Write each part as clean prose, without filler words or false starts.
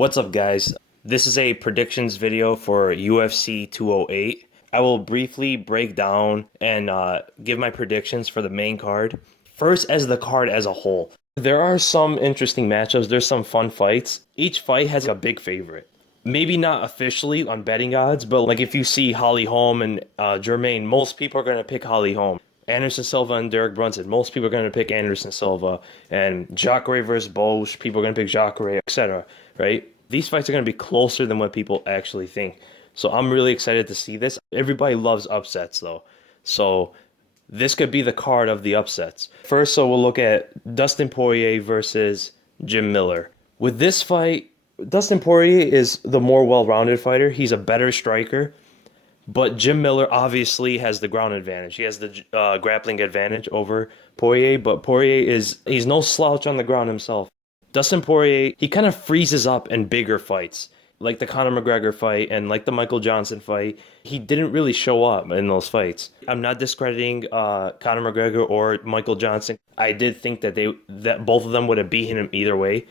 What's up, guys? This is a predictions video for UFC 208. I will briefly break down and give my predictions for the main card. First, as the card as a whole. There are some interesting matchups. There's some fun fights. Each fight has a big favorite. Maybe not officially on betting odds, but like if you see Holm and Jermaine, most people are going to pick Holm. Anderson Silva and Derek Brunson, most people are going to pick Anderson Silva. And Jacare versus Boetsch, people are going to pick Jacare, etc. Right? These fights are going to be closer than what people actually think. So I'm really excited to see this. Everybody loves upsets, though. So this could be the card of the upsets. First, so we'll look at Dustin Poirier versus Jim Miller. With this fight, Dustin Poirier is the more well-rounded fighter. He's a better striker. But Jim Miller obviously has the ground advantage. He has the grappling advantage over Poirier. But he's no slouch on the ground himself. Dustin Poirier, he kind of freezes up in bigger fights, like the Conor McGregor fight and like the Michael Johnson fight. He didn't really show up in those fights. I'm not discrediting Conor McGregor or Michael Johnson. I did think that both of them would have beaten him either way.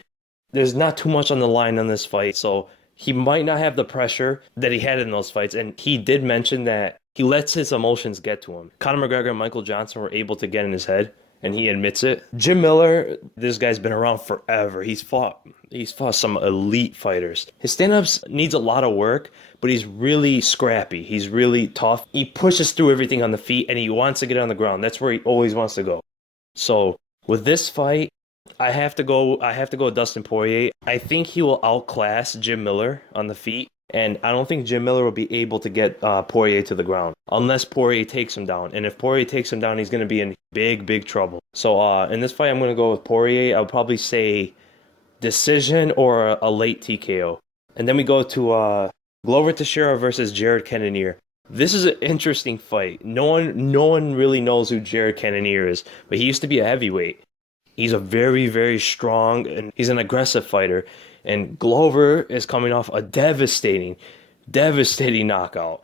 There's not too much on the line on this fight, so he might not have the pressure that he had in those fights. And he did mention that he lets his emotions get to him. Conor McGregor and Michael Johnson were able to get in his head, and he admits it. Jim Miller, this guy's been around forever. He's fought some elite fighters. His stand-ups needs a lot of work, but he's really scrappy. He's really tough. He pushes through everything on the feet, and he wants to get on the ground. That's where he always wants to go. So with this fight, I have to go with Dustin Poirier. I think he will outclass Jim Miller on the feet. And I don't think Jim Miller will be able to get Poirier to the ground unless Poirier takes him down. And if Poirier takes him down, he's going to be in big trouble. So in this fight, I'm going to go with Poirier. I'll probably say decision or a late TKO. And then we go to Glover Teixeira versus Cannonier. This is an interesting fight. No one really knows who Cannonier is, but he used to be a heavyweight. He's a very strong, and he's an aggressive fighter. And Glover is coming off a devastating knockout.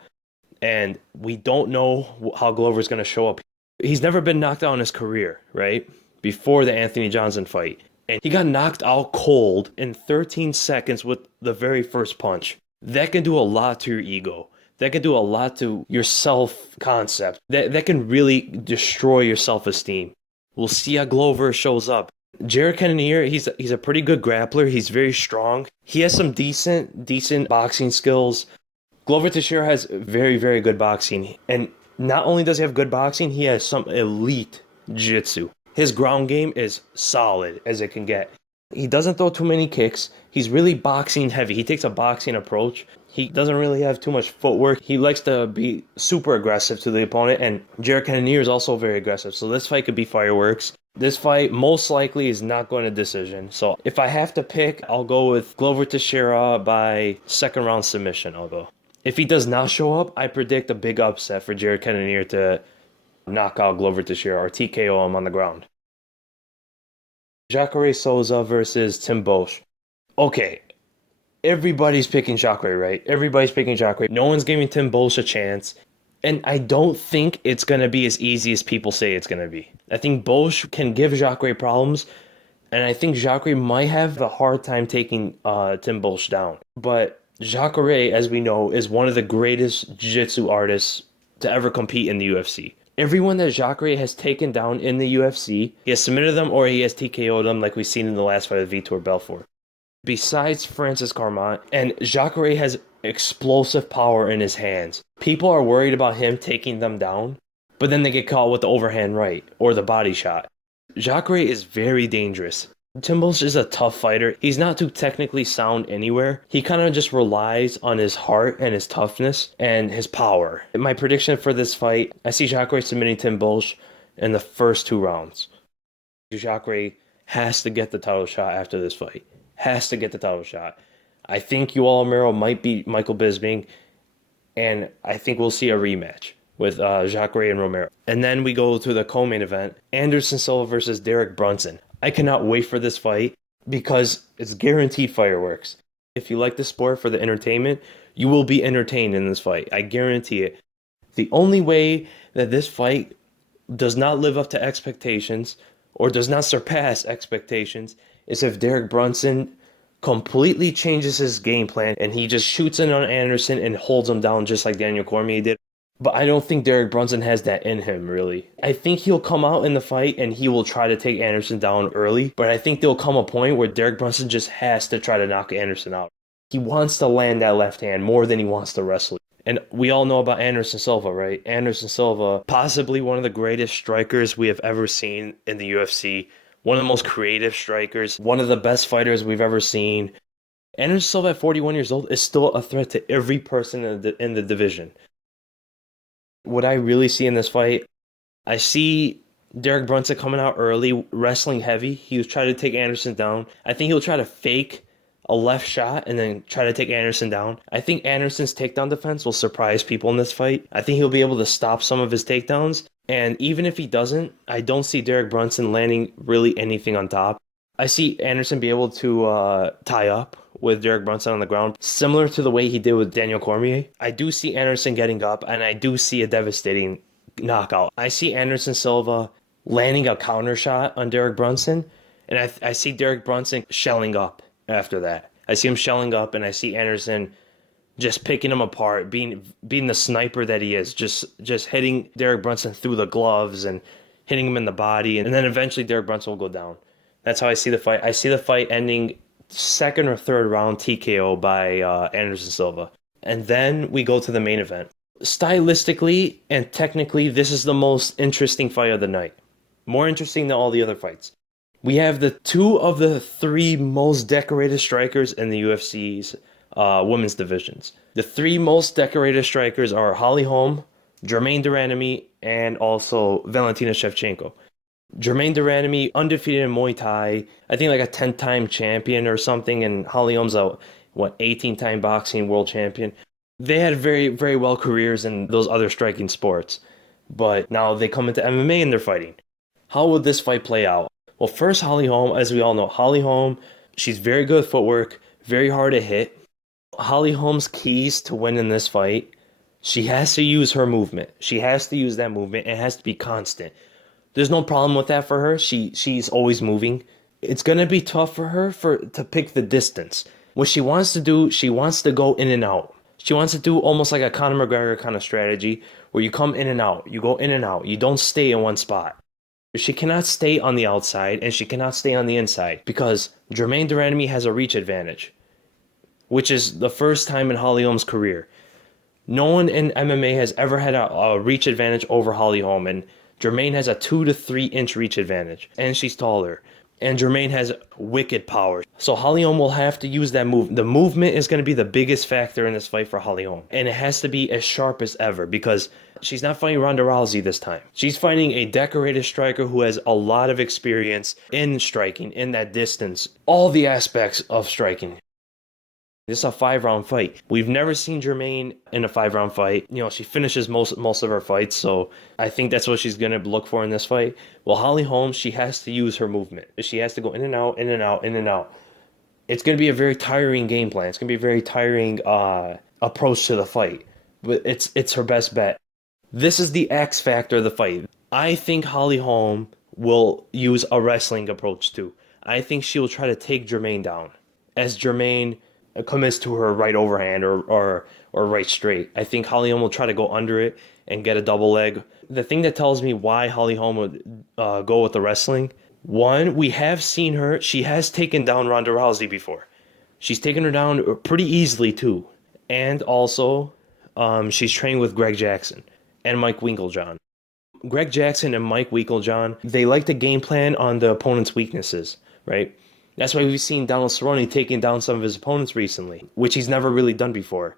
And we don't know how Glover's going to show up. He's never been knocked out in his career, right? Before the Anthony Johnson fight. And he got knocked out cold in 13 seconds with the very first punch. That can do a lot to your ego. That can do a lot to your self-concept. That can really destroy your self-esteem. We'll see how Glover shows up. Cannonier, he's a pretty good grappler. He's very strong. He has some decent boxing skills. Glover Teixeira has very good boxing. And not only does he have good boxing, he has some elite jiu-jitsu. His ground game is solid as it can get. He doesn't throw too many kicks. He's really boxing heavy. He takes a boxing approach. He doesn't really have too much footwork. He likes to be super aggressive to the opponent, and Cannonier is also very aggressive. So this fight could be fireworks. This fight most likely is not going to decision. So if I have to pick, I'll go with Glover Teixeira by second round submission. I'll go. If he does not show up, I predict a big upset for Cannonier to knock out Glover Teixeira or TKO him on the ground. Jacare Sosa versus Tim Boetsch. Okay. Everybody's picking Jacare, right? Everybody's picking Jacare. No one's giving Tim Boetsch a chance. And I don't think it's going to be as easy as people say it's going to be. I think Boetsch can give Jacare problems. And I think Jacare might have a hard time taking Tim Boetsch down. But Jacare, as we know, is one of the greatest jiu-jitsu artists to ever compete in the UFC. Everyone that Jacare has taken down in the UFC, he has submitted them or he has TKO'd them like we've seen in the last fight with Vitor Belfort. Besides Francis Carmont, and Jacare has explosive power in his hands. People are worried about him taking them down, but then they get caught with the overhand right or the body shot. Jacare is very dangerous. Tim Boetsch is a tough fighter. He's not too technically sound anywhere. He kind of just relies on his heart and his toughness and his power. My prediction for this fight, I see Jacare submitting Tim Boetsch in the first 2 rounds. Jacare has to get the title shot after this fight. Has to get the title shot. I think Yoel Romero might beat Michael Bisping, and I think we'll see a rematch with Jacare and Romero. And then we go to the co-main event, Anderson Silva versus Derek Brunson. I cannot wait for this fight because it's guaranteed fireworks. If you like the sport for the entertainment, you will be entertained in this fight. I guarantee it. The only way that this fight does not live up to expectations or does not surpass expectations is if Derek Brunson completely changes his game plan, and he just shoots in on Anderson and holds him down just like Daniel Cormier did. But I don't think Derek Brunson has that in him, really. I think he'll come out in the fight and he will try to take Anderson down early, but I think there'll come a point where Derek Brunson just has to try to knock Anderson out. He wants to land that left hand more than he wants to wrestle. And we all know about Anderson Silva, right? Anderson Silva, possibly one of the greatest strikers we have ever seen in the UFC, one of the most creative strikers, one of the best fighters we've ever seen. Anderson Silva at 41 years old is still a threat to every person in the division. What I really see in this fight, I see Derek Brunson coming out early, wrestling heavy. He was trying to take Anderson down. I think he'll try to fake a left shot and then try to take Anderson down. I think Anderson's takedown defense will surprise people in this fight. I think he'll be able to stop some of his takedowns. And even if he doesn't, I don't see Derek Brunson landing really anything on top. I see Anderson be able to tie up with Derek Brunson on the ground, similar to the way he did with Daniel Cormier. I do see Anderson getting up, and I do see a devastating knockout. I see Anderson Silva landing a counter shot on Derek Brunson, and I see Derek Brunson shelling up after that. I see him shelling up, and I see Anderson just picking him apart, being the sniper that he is, just hitting Derek Brunson through the gloves and hitting him in the body, and then eventually Derek Brunson will go down. That's how I see the fight. I see the fight ending second or third round TKO by Anderson Silva. And then we go to the main event. Stylistically and technically, this is the most interesting fight of the night. More interesting than all the other fights. We have the two of the three most decorated strikers in the UFC's women's divisions. The three most decorated strikers are Holly Holm, Germaine de Randamie, and also Valentina Shevchenko. Germaine de Randamie, undefeated in Muay Thai, I think like a 10-time champion or something, and Holly Holm's a 18-time boxing world champion. They had very, very well careers in those other striking sports, but now they come into MMA and they're fighting. How would this fight play out? Well, first, Holly Holm, as we all know, Holly Holm, she's very good at footwork, very hard to hit. Holly Holm's keys to win in this fight, she has to use her movement. She has to use that movement. It has to be constant. There's no problem with that for her. She's always moving. It's going to be tough for her to pick the distance. What she wants to do, she wants to go in and out. She wants to do almost like a Conor McGregor kind of strategy where you come in and out. You go in and out. You don't stay in one spot. She cannot stay on the outside and she cannot stay on the inside because Germaine de Randamie has a reach advantage, which is the first time in Holly Holm's career. No one in MMA has ever had a reach advantage over Holly Holm, and Germaine has a 2 to 3 inch reach advantage, and she's taller. And Germaine has wicked power. So Holly Holm will have to use that move. The movement is going to be the biggest factor in this fight for Holly Holm. And it has to be as sharp as ever because she's not fighting Ronda Rousey this time. She's fighting a decorated striker who has a lot of experience in striking, in that distance, all the aspects of striking. This is a 5-round fight. We've never seen Germaine in a 5-round fight. You know, she finishes most of her fights, so I think that's what she's going to look for in this fight. Well, Holly Holm, she has to use her movement. She has to go in and out, in and out, in and out. It's going to be a very tiring game plan. It's going to be a very tiring approach to the fight. But it's her best bet. This is the X factor of the fight. I think Holly Holm will use a wrestling approach too. I think she will try to take Germaine down. As Germaine commits to her right overhand or right straight, I think Holly Holm will try to go under it and get a double leg. The thing that tells me why Holly Holm would go with the wrestling, one, we have seen her. She has taken down Ronda Rousey before. She's taken her down pretty easily too. And also, she's trained with Greg Jackson and Mike Winkeljohn. Greg Jackson and Mike Winkeljohn, they like to game plan on the opponent's weaknesses, right? That's why we've seen Donald Cerrone taking down some of his opponents recently, which he's never really done before.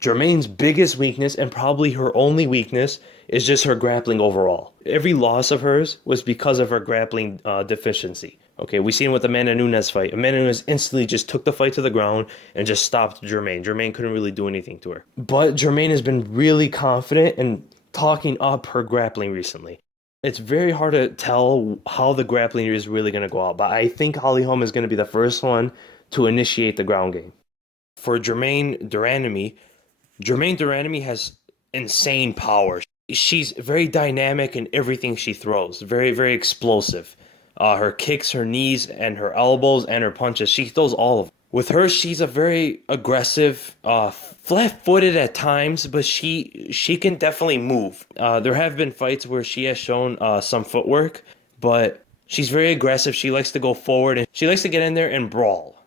Germaine's biggest weakness, and probably her only weakness, is just her grappling overall. Every loss of hers was because of her grappling deficiency. Okay, we seen it with the Amanda Nunes fight. Amanda Nunes instantly just took the fight to the ground and just stopped Germaine. Germaine couldn't really do anything to her. But Germaine has been really confident in talking up her grappling recently. It's very hard to tell how the grappling is really going to go out, but I think Holly Holm is going to be the first one to initiate the ground game. For Germaine de Randamie has insane power. She's very dynamic in everything she throws, very, very explosive. Her kicks, her knees, and her elbows, and her punches, she throws all of them. With her, she's a very aggressive, flat-footed at times, but she can definitely move. There have been fights where she has shown some footwork, but she's very aggressive. She likes to go forward and she likes to get in there and brawl.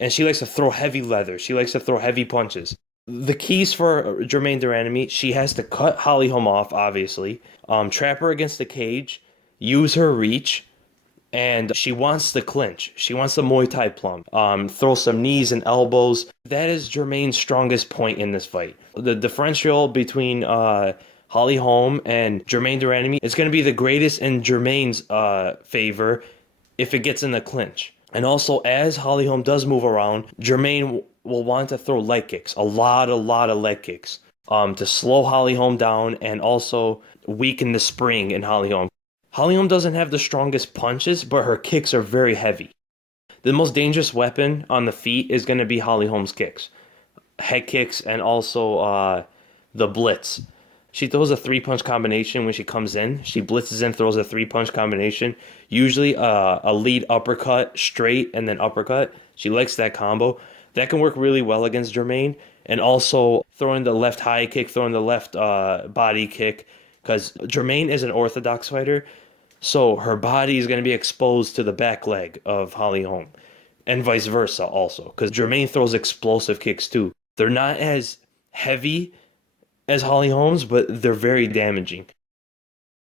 And she likes to throw heavy leather. She likes to throw heavy punches. The keys for Germaine de Randamie, she has to cut Holly Holm off, obviously, trap her against the cage, use her reach, and she wants the clinch. She wants the Muay Thai plum. Throw some knees and elbows. That is Germaine's strongest point in this fight. The differential between Holly Holm and Germaine de Randamie is going to be the greatest in Germaine's favor if it gets in the clinch. And also, as Holly Holm does move around, Germaine will want to throw leg kicks, a lot of leg kicks, to slow Holly Holm down and also weaken the spring in Holly Holm. Holly Holm doesn't have the strongest punches, but her kicks are very heavy. The most dangerous weapon on the feet is going to be Holly Holm's kicks. Head kicks and also the blitz. She throws a 3-punch combination when she comes in. She blitzes in, throws a 3-punch combination. Usually a lead uppercut, straight, and then uppercut. She likes that combo. That can work really well against Germaine. And also throwing the left high kick, throwing the left body kick. Because Germaine is an orthodox fighter, so her body is going to be exposed to the back leg of Holly Holm. And vice versa also. Because Germaine throws explosive kicks too. They're not as heavy as Holly Holm's, but they're very damaging.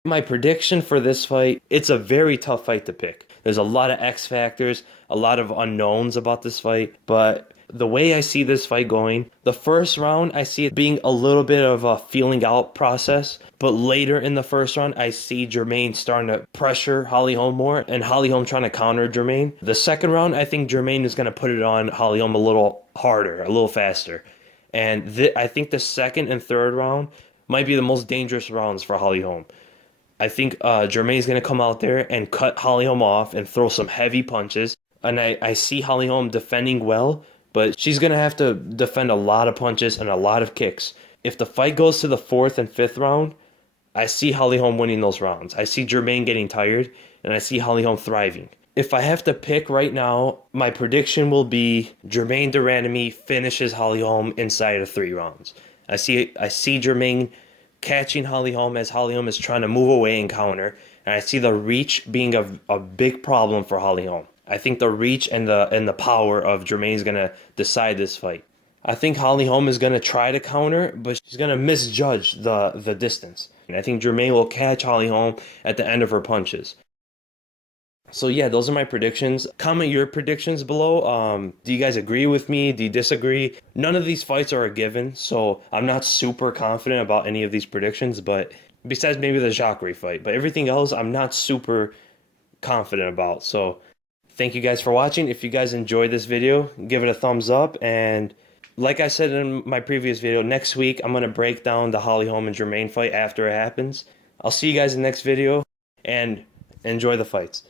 My prediction for this fight, it's a very tough fight to pick. There's a lot of X factors, a lot of unknowns about this fight, but the way I see this fight going, the first round, I see it being a little bit of a feeling out process, but later in the first round, I see Germaine starting to pressure Holly Holm more, and Holly Holm trying to counter Germaine. The second round, I think Germaine is going to put it on Holly Holm a little harder, a little faster. And I think the second and third round might be the most dangerous rounds for Holly Holm. I think Germaine's going to come out there and cut Holly Holm off and throw some heavy punches. And I see Holly Holm defending well, but she's going to have to defend a lot of punches and a lot of kicks. If the fight goes to the fourth and fifth round, I see Holly Holm winning those rounds. I see Germaine getting tired, and I see Holly Holm thriving. If I have to pick right now, my prediction will be Germaine de Randamie finishes Holly Holm inside of 3 rounds. I see Germaine catching Holly Holm as Holly Holm is trying to move away and counter, and I see the reach being a big problem for Holly Holm. I think the reach and the power of Germaine is going to decide this fight. I think Holly Holm is going to try to counter, but she's going to misjudge the distance. And I think Germaine will catch Holly Holm at the end of her punches. So yeah, those are my predictions. Comment your predictions below. Do you guys agree with me? Do you disagree? None of these fights are a given, so I'm not super confident about any of these predictions, but besides maybe the Jacare fight. But everything else, I'm not super confident about. So thank you guys for watching. If you guys enjoyed this video, give it a thumbs up. And like I said in my previous video, next week I'm going to break down the Holly Holm and Germaine fight after it happens. I'll see you guys in the next video, and enjoy the fights.